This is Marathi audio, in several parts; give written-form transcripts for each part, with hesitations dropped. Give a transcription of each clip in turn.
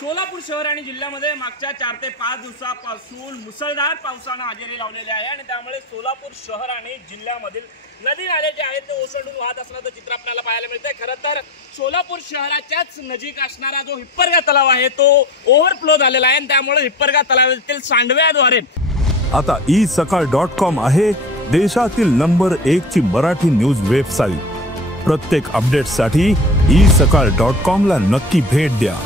सोलापूर शहर आणि जिल्ह्यामध्ये मागच्या 4 ते 5 दिवसापासून मुसळधार पावसाने हजेरी लावलेली आहे आणि त्यामुळे सोलापूर शहर आणि जिल्ह्यामधील नदी नाले जे आहेत ते ओसंडून वाहत असल्याचं चित्र आपल्याला पाहायला मिळतंय। खरं तर सोलापूर शहराच्याच नजीक असणारा जो हिप्परगा तलाव आहे तो ओव्हरफ्लो झालेला आहे आणि त्यामुळे हिप्परगा तलावातील सांडव्याद्वारे आता isakal.com आहे देशातील नंबर 1 ची मराठी न्यूज वेबसाईट। प्रत्येक अपडेटसाठी isakal.com ला नक्की भेट द्या।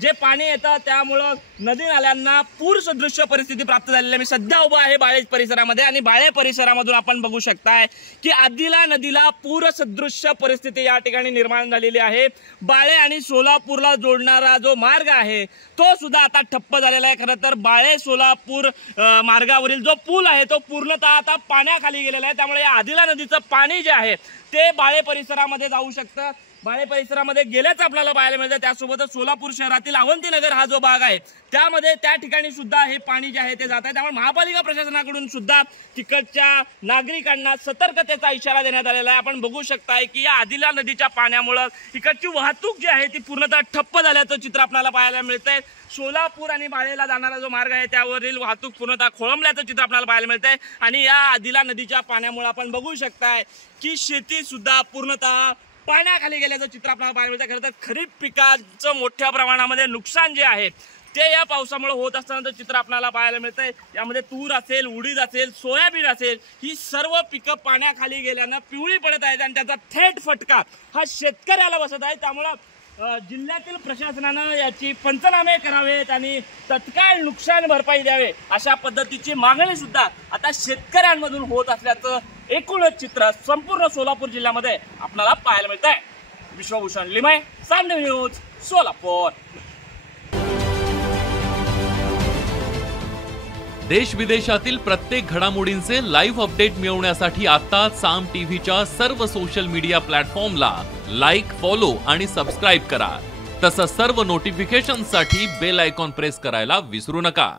जे पाणी येतं त्यामुळे नदी नाल्यांना पूर सदृश्य परिस्थिती प्राप्त झालेली आहे। मी सध्या उभा आहे बाळे परिसरामध्ये आणि बाळे परिसरामधून आपण बघू शकताय की आदिला नदीला पूर सदृश्य परिस्थिती या ठिकाणी निर्माण झालेली आहे। बाळे आणि सोलापूरला जोडणारा जो मार्ग आहे तो सुद्धा आता ठप्प झालेला आहे। खरं तर बाळे सोलापूर मार्गावरील जो पूल आहे तो पूर्णतः आता पाण्याखाली गेलेला आहे। त्यामुळे या आदिला नदीचं पाणी जे आहे ते बाळे परिसरामध्ये जाऊ शकतं। बाळे परिसरामध्ये गेल्याच आपल्याला पाहायला मिळतं। त्यासोबतच सोलापूर शहरातील अवंतीनगर हा जो भाग आहे त्यामध्ये त्या ठिकाणी सुद्धा हे पाणी जे आहे ते जात आहे। त्यामुळे महापालिका प्रशासनाकडून सुद्धा तिकडच्या नागरिकांना सतर्कतेचा इशारा देण्यात आलेला आहे। आपण बघू शकताय की या आदिला नदीच्या पाण्यामुळे इकडची वाहतूक जी आहे ती पूर्णतः ठप्प झाल्याचं चित्र आपल्याला पाहायला मिळतंय। सोलापूर आणि बाळेला जाणारा जो मार्ग आहे त्यावरील वाहतूक पूर्णतः खोळंबल्याचं चित्र आपल्याला पाहायला मिळतंय आणि या आदिला नदीच्या पाण्यामुळे आपण बघू शकताय की शेती सुद्धा पूर्णतः पाण्याखाली गेल्याचं चित्र आपल्याला पाहायला मिळतं। खरं तर खरीप पिकाचं मोठ्या प्रमाणामध्ये नुकसान जे आहे ते या पावसामुळे होत असतानाचं चित्र आपल्याला पाहायला मिळतंय। यामध्ये तूर असेल, उडीद असेल, सोयाबीन असेल ही सर्व पिकं पाण्याखाली गेल्यानं पिवळी पडत आहेत आणि त्याचा थेट फटका हा शेतकऱ्याला बसत आहे। त्यामुळे जिल्ह्यातील प्रशासनानं याची पंचनामे करावेत आणि तत्काळ नुकसान भरपाई द्यावे अशा पद्धतीची मागणी सुद्धा आता शेतकऱ्यांमधून होत असल्याचं एकूणच चित्र संपूर्ण सोलापूर जिल्ह्यामध्ये आपल्याला पाहायला मिळत आहे। विश्वभूषण लिमाय, साम न्यूज, सोलापूर। देश विदेशातील प्रत्येक घडामोडींचे लाईव्ह अपडेट मिळवण्यासाठी आता साम टीव्हीच्या सर्व सोशल मीडिया प्लॅटफॉर्मला लाईक, फॉलो आणि सबस्क्राईब करा। तसंच सर्व नोटिफिकेशनसाठी बेल आयकॉन प्रेस करायला विसरू नका।